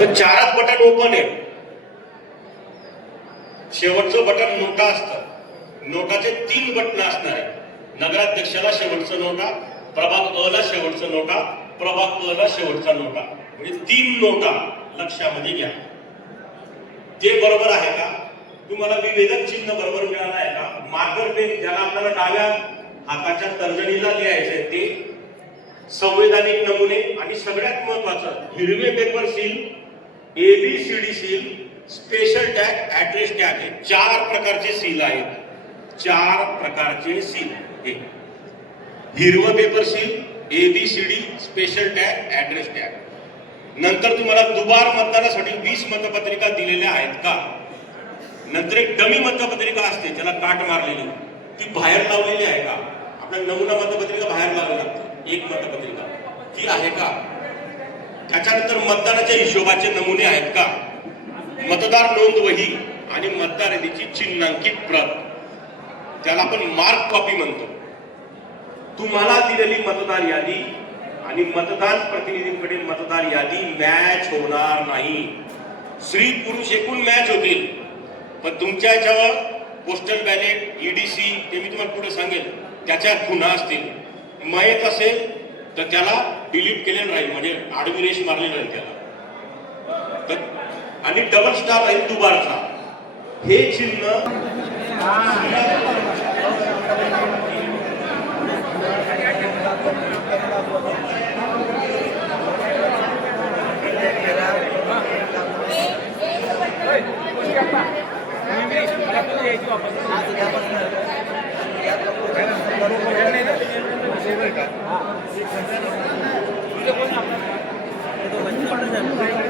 तर चारच button open आहे. शेवटचं बटन नोटा असतं. नोटाचे तीन बटन असणार आहे. नगराध्यक्षाला शेवटचं नोटा प्रभाग अ ला शेवटचं नोटा प्रभाग अ ला शेवटचा नोटा. म्हणजे तीन नोटा लक्षामध्ये घ्या. ते बरोबर आहे का? तुम्हाला विभेदक चिन्ह बरोबर मिळालं आहे का? मार्कर पेन ज्याला आपल्याला डाव्या हाताच्या तर्जनीला लिहायचंय ते संवैधानिक नमुने आणि सगळ्यात महत्वाचं हिरवे paper seal A B C D seal special tag address tag आहे. चार प्रकारचे सील आहेत. चार प्रकारचे सील हे. हिरवं paper seal A B C D special tag address tag नंतर तुम्हाला दुबार मतदानासाठी वीस मतपत्रिका दिलेल्या आहेत का? नंतर एक डमी मतपत्रिका असते ज्याला काट मारलेली. ती बाहेर लावलेली आहे का? आपल्याला नमुना मतपत्रिका बाहेर लावावी लागते. एक मतपत्रिका. ती आहे का? त्याच्यानंतर मतदानाच्या हिशोबाचे नमुने आहेत का? मतदार नोंद वही आणि मतदार यादीची चिन्हांकित प्रत. त्याला आपण मार्क कॉपी म्हणतो. तुम्हाला दिलेली मतदार यादी आणि मतदान प्रतिनिधींकडे मतदार यादी मॅच होणार नाही. स्त्री पुरुष एकूण मॅच होतील. पण तुमच्या याच्यावर पोस्टल बॅलेट ईडीसी ते मी तुम्हाला पुढे सांगेल. त्याच्या खुणा असतील. मयत असेल तर त्याला डिलीट केलेलं राहील म्हणजे आडवी रेष मारलेली राहील त्याला. आणि डबल स्टार राहील दुबारचा. हे चिन्ह ありがとうございます。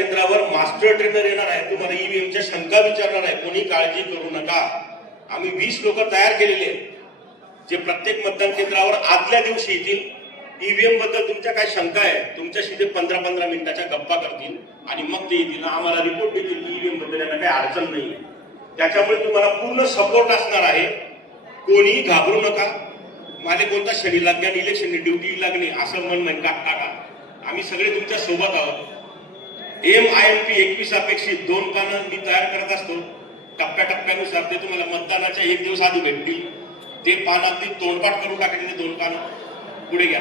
केंद्रावर मास्टर ट्रेनर येणार आहे. तुम्हाला ईव्हीएमच्या शंका विचारणार आहे. कोणी काळजी करू नका. आम्ही वीस लोक तयार केलेले जे प्रत्येक मतदान केंद्रावर आदल्या दिवशी येतील. ईव्हीएमबद्दल तुमच्या काय शंका आहे? तुमच्याशी ते पंधरा पंधरा मिनिटाच्या गप्पा करतील आणि मग ते येतील. आम्हाला रिपोर्ट देतील. ईव्हीएमबद्दल यांना काही अडचण नाही त्याच्यामुळे तुम्हाला पूर्ण सपोर्ट असणार आहे. कोणीही घाबरू नका. माझे कोणता शनी लागणे आणि इलेक्शन ड्युटी लागणे असं मन नाही का टाका आम्ही सगळे तुमच्यासोबत आहोत. एम आय एम पी एकवीस अपेक्षित दोन कानं मी तयार करत असतो. टप्प्याटप्प्यानुसार ते तुम्हाला मतदानाच्या एक दिवस आधी भेटतील. ते पान अगदी तोंडपाठ करून टाकायचे ते दोन कानं पुढे घ्या.